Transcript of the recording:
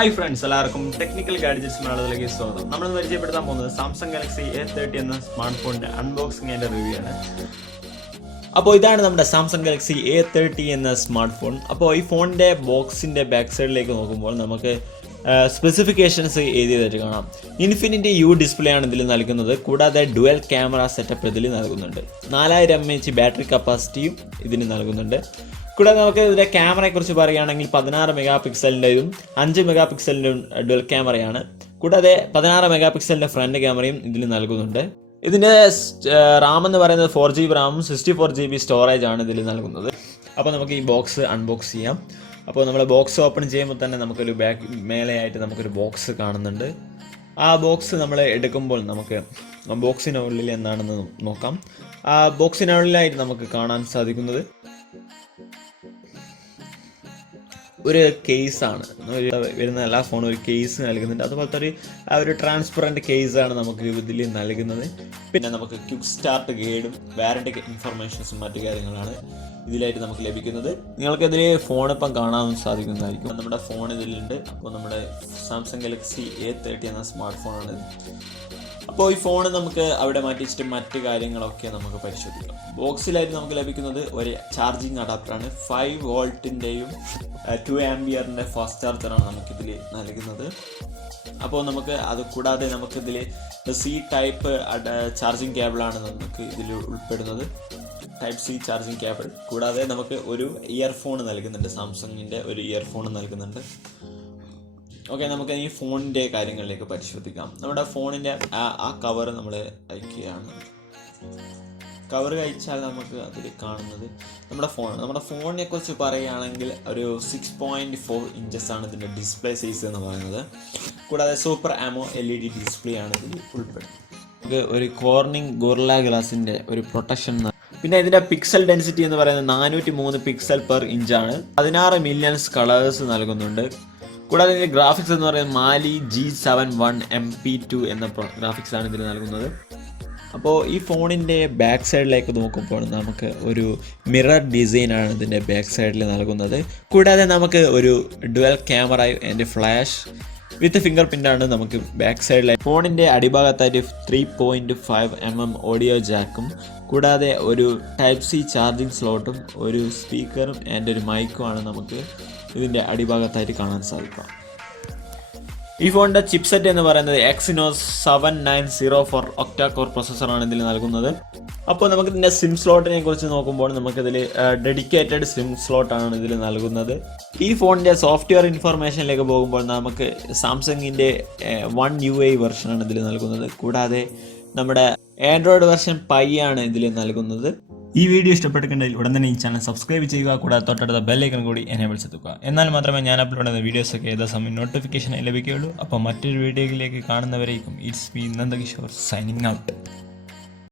Hi friends, എല്ലാവർക്കും technical gadgets മേളയിലേക്ക് സ്വാഗതം. നമ്മൾ പരിചയപ്പെടുത്താൻ പോകുന്നത് സാംസങ് ഗാലക്സി A30 എന്ന സ്മാർട്ട് ഫോണിന്റെ അൺബോക്സിംഗ് ആൻഡ് റിവ്യൂ ആണ്. അപ്പോൾ ഇതാണ് നമ്മുടെ സാംസങ് ഗാലക്സി A30 എന്ന സ്മാർട്ട് ഫോൺ. അപ്പോൾ ഈ ഫോണിന്റെ ബോക്സിന്റെ ബാക്ക് സൈഡിലേക്ക് നോക്കുമ്പോൾ നമുക്ക് സ്പെസിഫിക്കേഷൻസ് എഴുതിയതായിട്ട് കാണാം. ഇൻഫിനിറ്റി യു ഡിസ്പ്ലേ ആണ് ഇതിൽ നൽകുന്നത്. കൂടാതെ ഡുവൽ ക്യാമറ സെറ്റപ്പ് ഇതിൽ നൽകുന്നുണ്ട്. 4000 mAh ബാറ്ററി കപ്പാസിറ്റിയും ഇതിന് നൽകുന്നുണ്ട്. കൂടാതെ നമുക്ക് ഇതിൻ്റെ ക്യാമറയെക്കുറിച്ച് പറയുകയാണെങ്കിൽ 16 മെഗാ പിക്സലിൻ്റെയും 5 മെഗാ പിക്സലിൻ്റെയും ഡുവൽ ക്യാമറയാണ്. കൂടാതെ 16 മെഗാ പിക്സലിൻ്റെ ഫ്രണ്ട് ക്യാമറയും ഇതിൽ നൽകുന്നുണ്ട്. ഇതിൻ്റെ റാം എന്ന് പറയുന്നത് 4GB റാമും 64GB സ്റ്റോറേജ് ആണ് ഇതിൽ നൽകുന്നത്. അപ്പോൾ നമുക്ക് ഈ ബോക്സ് അൺബോക്സ് ചെയ്യാം. അപ്പോൾ നമ്മൾ ബോക്സ് ഓപ്പൺ ചെയ്യുമ്പോൾ തന്നെ നമുക്കൊരു മേലെയായിട്ട് നമുക്കൊരു ബോക്സ് കാണുന്നുണ്ട്. ആ ബോക്സ് നമ്മൾ എടുക്കുമ്പോൾ നമുക്ക് ബോക്സിനുള്ളിൽ എന്താണെന്ന് നോക്കാം. ആ ബോക്സിനുള്ളിലായിട്ട് നമുക്ക് കാണാൻ സാധിക്കുന്നത് ഒരു കേസാണ്. വരുന്ന എല്ലാ ഫോണും ഒരു കേസ് നൽകുന്നുണ്ട്. അതുപോലത്തെ ഒരു ട്രാൻസ്പെറൻറ്റ് കേസാണ് നമുക്ക് ഇതിൽ നൽകുന്നത്. പിന്നെ നമുക്ക് ക്വിക്ക് സ്റ്റാർട്ട് ഗൈഡും വാറണ്ടി ഇൻഫർമേഷൻസും മറ്റു കാര്യങ്ങളാണ് ഇതിലായിട്ട് നമുക്ക് ലഭിക്കുന്നത്. നിങ്ങൾക്കിതിൽ ഫോണിപ്പം കാണാൻ സാധിക്കുന്നതായിരിക്കും. നമ്മുടെ ഫോൺ ഇതിലുണ്ട്. അപ്പോൾ നമ്മുടെ സാംസങ് ഗാലക്സി A30 എന്ന സ്മാർട്ട് ഫോണാണ് ഇത്. അപ്പോൾ ഈ ഫോൺ നമുക്ക് അവിടെ മാറ്റിച്ചിട്ട് മറ്റ് കാര്യങ്ങളൊക്കെ നമുക്ക് പരിശോധിക്കാം. ബോക്സിലായിട്ട് നമുക്ക് ലഭിക്കുന്നത് ഒരു ചാർജിങ് അഡാപ്റ്ററാണ്. 5 വോൾട്ടിൻ്റെയും 2 ആംപിയറിൻ്റെ ഫാസ്റ്റ് ചാർജറാണ് നമുക്കിതിൽ നൽകുന്നത്. അപ്പോൾ നമുക്ക് അത് കൂടാതെ നമുക്കിതിൽ C ടൈപ്പ് ചാർജിങ് കേബിളാണ് നമുക്ക് ഇതിൽ ഉൾപ്പെടുന്നത്. Type C charging cable. കൂടാതെ നമുക്ക് ഒരു ഇയർഫോൺ നൽകുന്നുണ്ട്. സാംസങ്ങിൻ്റെ ഒരു ഇയർഫോൺ നൽകുന്നുണ്ട്. ഓക്കെ, നമുക്ക് ഈ ഫോണിൻ്റെ കാര്യങ്ങളിലേക്ക് പരിശോധിക്കാം. നമ്മുടെ ഫോണിൻ്റെ ആ കവർ നമ്മൾ അയക്കുകയാണ്. കവർ കഴിച്ചാൽ നമുക്ക് അതിൽ കാണുന്നത് നമ്മുടെ ഫോണിനെ കുറിച്ച് പറയുകയാണെങ്കിൽ ഒരു 6.4 ഇഞ്ചസ് ആണ് ഇതിൻ്റെ ഡിസ്പ്ലേ സൈസ് എന്ന് പറയുന്നത്. കൂടാതെ സൂപ്പർ AMOLED ഡിസ്പ്ലേ ആണ് ഇതിൽ ഉൾപ്പെടുന്നത്. നമുക്ക് ഒരു കോർണിംഗ് ഗൊറില്ല ഗ്ലാസിൻ്റെ ഒരു പ്രൊട്ടക്ഷൻ. പിന്നെ ഇതിൻ്റെ പിക്സൽ ഡെൻസിറ്റി എന്ന് പറയുന്നത് 403 പിക്സൽ പെർ ഇഞ്ചാണ്. 16 മില്യൺസ് കളേഴ്സ് നൽകുന്നുണ്ട്. കൂടാതെ ഇതിൻ്റെ ഗ്രാഫിക്സ് എന്ന് പറയുന്നത് മാലി G71 MP2 എന്ന ഗ്രാഫിക്സ് ആണ് ഇതിൽ നൽകുന്നത്. അപ്പോൾ ഈ ഫോണിൻ്റെ ബാക്ക് സൈഡിലേക്ക് നോക്കുമ്പോൾ നമുക്ക് ഒരു മിറർ ഡിസൈനാണ് ഇതിൻ്റെ ബാക്ക് സൈഡിൽ നൽകുന്നത്. കൂടാതെ നമുക്ക് ഒരു dual camera and flash with finger പ്രിൻ്റാണ് നമുക്ക് ബാക്ക് സൈഡിലായി. ഫോണിൻ്റെ അടിഭാഗത്തായിട്ട് 3.5 mm ഓഡിയോ ജാക്കും കൂടാതെ ഒരു ടൈപ്പ് C ചാർജിങ് സ്ലോട്ടും ഒരു സ്പീക്കറും ആൻഡ് ഒരു മൈക്കുമാണ് നമുക്ക് ഇതിൻ്റെ അടിഭാഗത്തായിട്ട് കാണാൻ സാധിക്കും. ഈ ഫോണിൻ്റെ ചിപ്സെറ്റ് എന്ന് പറയുന്നത് Exynos 7904 ഒക്ടാ കോർ പ്രോസസ്സറാണ് ഇതിൽ നൽകുന്നത്. അപ്പോൾ നമുക്ക് ഇതിൻ്റെ സിം സ്ലോട്ടിനെ കുറിച്ച് നോക്കുമ്പോൾ നമുക്കിതിൽ ഡെഡിക്കേറ്റഡ് സിം സ്ലോട്ടാണ് ഇതിൽ നൽകുന്നത്. ഈ ഫോണിൻ്റെ സോഫ്റ്റ്വെയർ ഇൻഫർമേഷനിലേക്ക് പോകുമ്പോൾ നമുക്ക് സാംസങ്ങിൻ്റെ 1 UI വെർഷനാണ് ഇതിൽ നൽകുന്നത്. കൂടാതെ നമ്മുടെ ആൻഡ്രോയിഡ് വെർഷൻ പൈ ആണ് ഇതിൽ നൽകുന്നത്. ഈ വീഡിയോ ഇഷ്ടപ്പെട്ടിട്ടുണ്ടെങ്കിൽ ഉടൻ തന്നെ ഈ ചാനൽ സബ്സ്ക്രൈബ് ചെയ്യുക. കൂടാതെ തൊട്ടടുത്ത ബെല്ലൈക്കൺ കൂടി എനേബിൾ ചെയ്തുക. എന്നാൽ മാത്രമേ ഞാൻ അപ്ലോഡ് ചെയ്യുന്ന വീഡിയോസൊക്കെ യഥാസമയം നോട്ടിഫിക്കേഷൻ ലഭിക്കുകയുള്ളൂ. അപ്പോൾ മറ്റൊരു വീഡിയോയിലേക്ക് കാണുന്നവരേക്കും it's me Nandakishore signing out.